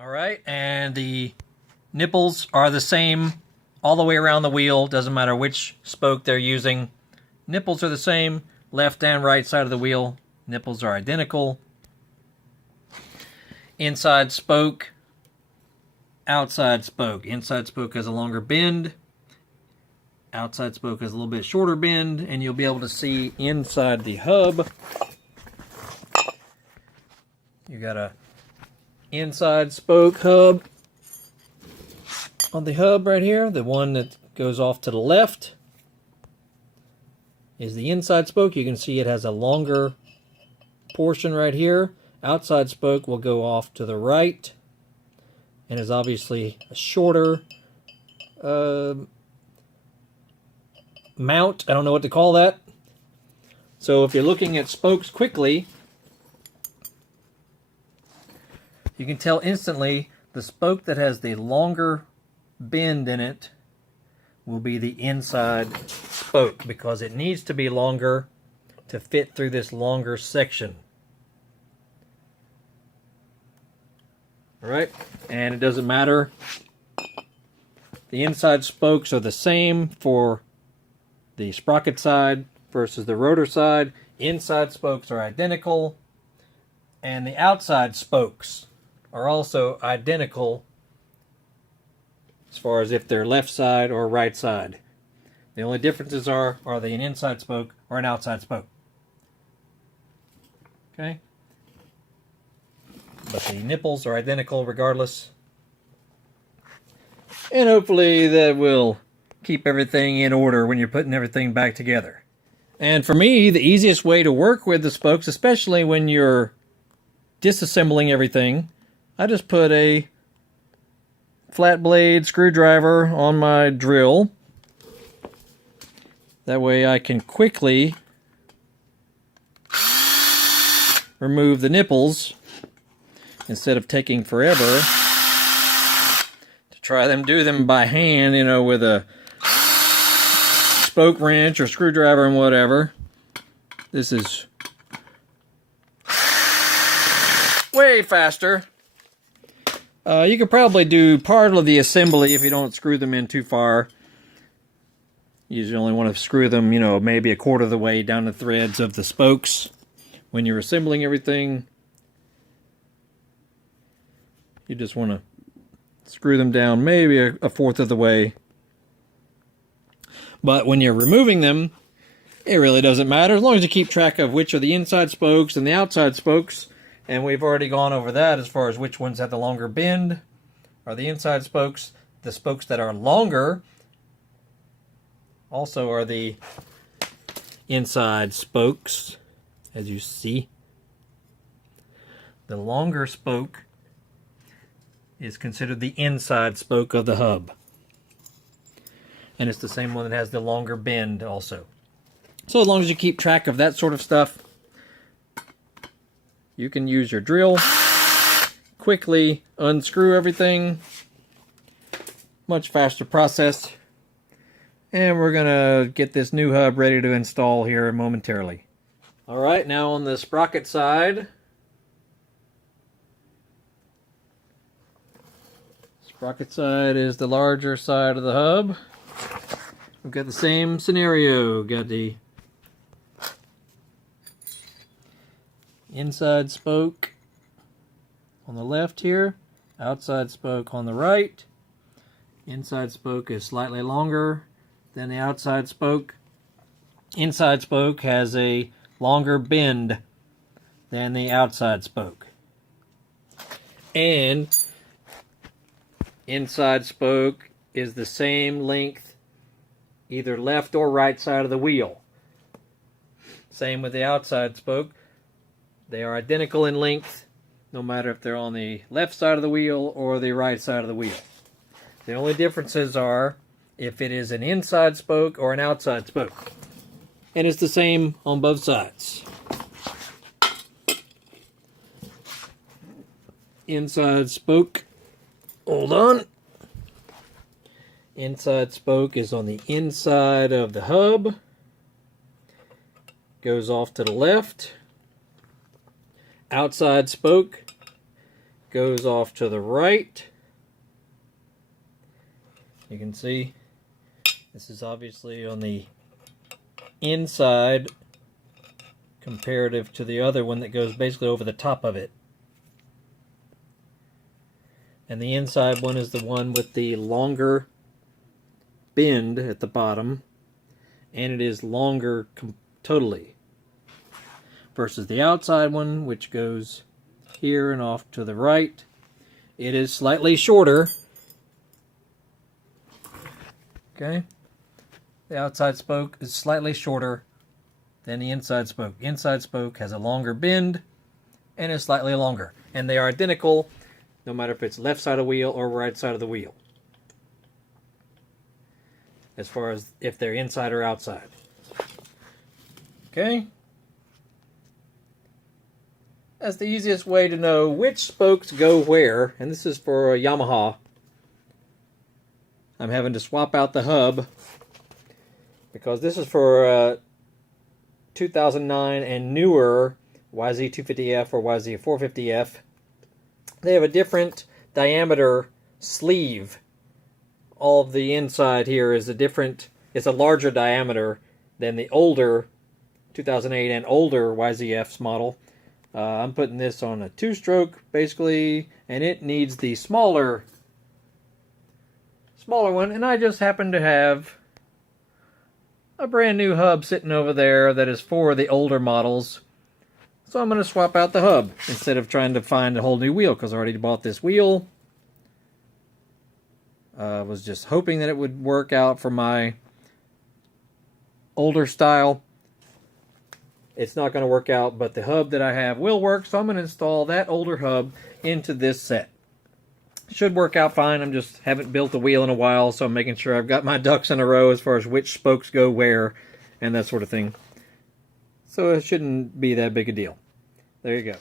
All right, and the nipples are the same all the way around the wheel. Doesn't matter which spoke they're using. Nipples are the same, left and right side of the wheel. Nipples are identical. Inside spoke, outside spoke. Inside spoke has a longer bend. Outside spoke has a little bit shorter bend, and you'll be able to see inside the hub. You got a inside spoke hub on the hub right here. The one that goes off to the left is the inside spoke. You can see it has a longer portion right here. Outside spoke will go off to the right and is obviously a shorter mount. I don't know what to call that. So if you're looking at spokes quickly, you can tell instantly the spoke that has the longer bend in it will be the inside spoke because it needs to be longer to fit through this longer section. All right, and it doesn't matter. The inside spokes are the same for the sprocket side versus the rotor side. Inside spokes are identical, and the outside spokes are also identical as far as if they're left side or right side. The only differences are they an inside spoke or an outside spoke? Okay? But the nipples are identical regardless. And hopefully that will keep everything in order when you're putting everything back together. And for me, the easiest way to work with the spokes, especially when you're disassembling everything, I just put a flat blade screwdriver on my drill. That way I can quickly remove the nipples instead of taking forever to try do them by hand, you know, with a spoke wrench or screwdriver and whatever. This is way faster. You could probably do part of the assembly if you don't screw them in too far. You usually only want to screw them, you know, maybe a quarter of the way down the threads of the spokes when you're assembling everything. You just want to screw them down maybe a fourth of the way. But when you're removing them, it really doesn't matter as long as you keep track of which are the inside spokes and the outside spokes. And we've already gone over that as far as which ones have the longer bend are the inside spokes. The spokes that are longer also are the inside spokes, as you see. The longer spoke is considered the inside spoke of the hub. And it's the same one that has the longer bend also. So as long as you keep track of that sort of stuff, you can use your drill, quickly unscrew everything. Much faster process. And we're going to get this new hub ready to install here momentarily. Alright, now on the sprocket side. Sprocket side is the larger side of the hub. We've got the same scenario. Got the inside spoke on the left here, outside spoke on the right. Inside spoke is slightly longer than the outside spoke. Inside spoke has a longer bend than the outside spoke. And inside spoke is the same length either left or right side of the wheel. Same with the outside spoke. They are identical in length, no matter if they're on the left side of the wheel or the right side of the wheel. The only differences are if it is an inside spoke or an outside spoke. And it's the same on both sides. Inside spoke, hold on. Inside spoke is on the inside of the hub. Goes off to the left. Outside spoke goes off to the right. You can see this is obviously on the inside comparative to the other one that goes basically over the top of it. And the inside one is the one with the longer bend at the bottom, and it is longer totally, versus the outside one, which goes here and off to the right. It is slightly shorter. Okay, the outside spoke is slightly shorter than the inside spoke. The inside spoke has a longer bend and is slightly longer, and they are identical no matter if it's left side of the wheel or right side of the wheel, as far as if they're inside or outside. Okay, that's the easiest way to know which spokes go where, and this is for a Yamaha. I'm having to swap out the hub because this is for 2009 and newer YZ250F or YZ450F. They have a different diameter sleeve. All of the inside here is it's a larger diameter than the older 2008 and older YZF's model. I'm putting this on a 2-stroke basically, and it needs the smaller one, and I just happen to have a brand new hub sitting over there that is for the older models. So I'm going to swap out the hub instead of trying to find a whole new wheel, because I already bought this wheel. I was just hoping that it would work out for my older style. It's not going to work out, but the hub that I have will work, so I'm going to install that older hub into this set. Should work out fine. I'm just haven't built a wheel in a while, so I'm making sure I've got my ducks in a row as far as which spokes go where and that sort of thing. So it shouldn't be that big a deal. There you go.